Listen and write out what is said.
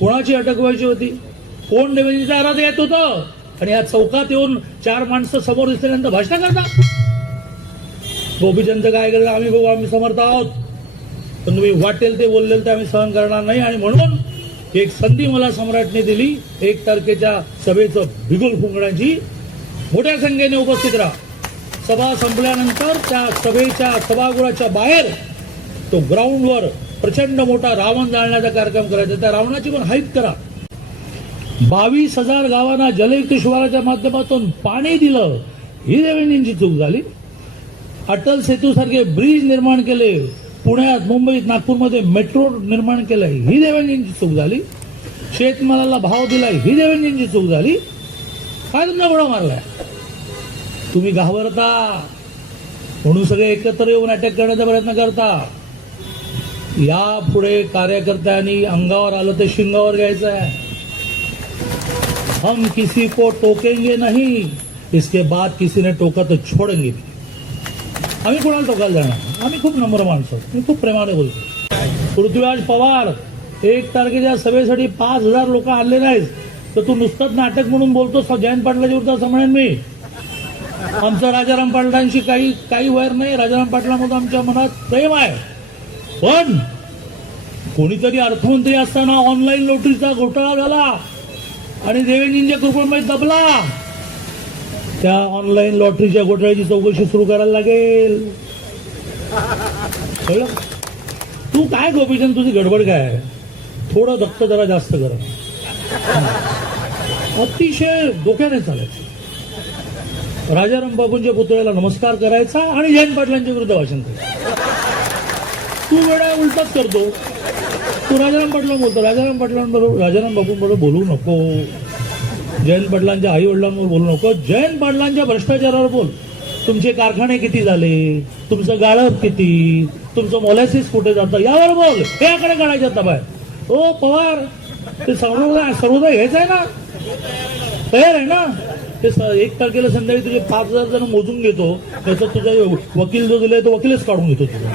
कोणाची अटक व्हायची होती? कोण देवेंद्रचा आराध येत होतं? आणि या चौकात येऊन चार माणसं समोर दिसल्यानंतर भाषण करता गोपीचंद काय केलं? आम्ही बघू आम्ही समर्थ आहोत. पण तुम्ही वाटेल ते बोललेलं ते आम्ही सहन करणार नाही. आणि म्हणून एक संधी मला सम्राटने दिली. एक तारखेच्या सभेचं बिगुल फुंकण्याची. मोठ्या संख्येने उपस्थित राहा. सभा संपल्यानंतर त्या सभेच्या सभागृहाच्या बाहेर तो ग्राउंडवर प्रचंड मोठा रावण जाळण्याचा कार्यक्रम करायचा. त्या रावणाची पण हाईप करा. बावीस हजार गावांना जलयुक्त शिवाराच्या माध्यमातून पाणी दिलं. ही देवेंद्रजींची चूक झाली. अटल सेतू सारखे ब्रिज निर्माण केले. पुण्यात मुंबईत नागपूरमध्ये मेट्रो निर्माण केलं. ही देवेंद्रजींची चूक झाली. शेतमालाला भाव दिलाय. ही देवेंद्रजींची चूक झाली. काय तुमचा घोडा मारलाय? तुम्ही घाबरता. म्हणून सगळे एकत्र येऊन अटॅक करण्याचा प्रयत्न करता. यापुढे कार्यकर्त्यांनी अंगावर आलं तर शिंगावर घ्यायचं आहे. हम किसी को टोकेंगे नाही इसके बाद किसी ने टोका तर छोडेंगे आम्ही कोणाला टोकायला जाणार आम्ही खूप नम्र माणसं मी खूप प्रेमाने बोलतो. पृथ्वीराज पवार एक तारखेच्या सभेसाठी पाच हजार लोक आणले नाहीत. तर तू नुसतंच नाटक म्हणून बोलतोस जयंत पाटलाच्या विरुद्ध असं म्हणेन मी. आमचं राजाराम पाटलांशी काही काही वैर नाही. राजाराम पाटलामध्ये आमच्या मनात प्रेम आहे. पण कोणीतरी अर्थमंत्री असताना ऑनलाईन लॉटरीचा घोटाळा झाला. आणि देवेंद्रजींच्या कृपेमध्ये दबला. त्या ऑनलाईन लॉटरीच्या घोटाळ्याची चौकशी सुरू करायला लागेल. कळलं? तू काय गोपीचंद? तुझी गडबड काय आहे? थोडं दत्त जरा जास्त कर. अतिशय डोक्याने चालायचं. राजाराम बाबूंच्या पुतळ्याला नमस्कार करायचा आणि जयंत पाटलांच्या विरुद्ध भाषण करायचं. तू वेळा उलटाच करतो तू. राजाराम पाटला बोलतो. राजाराम पाटलांबरोबर राजाराम बाबूंबरोबर बोलू नको. जयंत पाटलांच्या आई वडिलांवर बोलू नको. जयंत पाटलांच्या भ्रष्टाचारावर बोल. तुमचे कारखाने किती झाले? तुमचं गाळप किती? तुमचं मोलॅसिस कुठे जातं? यावर बोल. याकडे आकडे काढायचे आता ओ पवार ते सर्वोदय सर्वोदय घ्यायचं आहे ना. तयार आहे ना. ते एक तारखेला संध्याकाळी तुझे पाच हजार जण मोजून घेतो. त्याचं तुझा वकील जो दिलाय तो वकीलच काढून घेतो तुझा.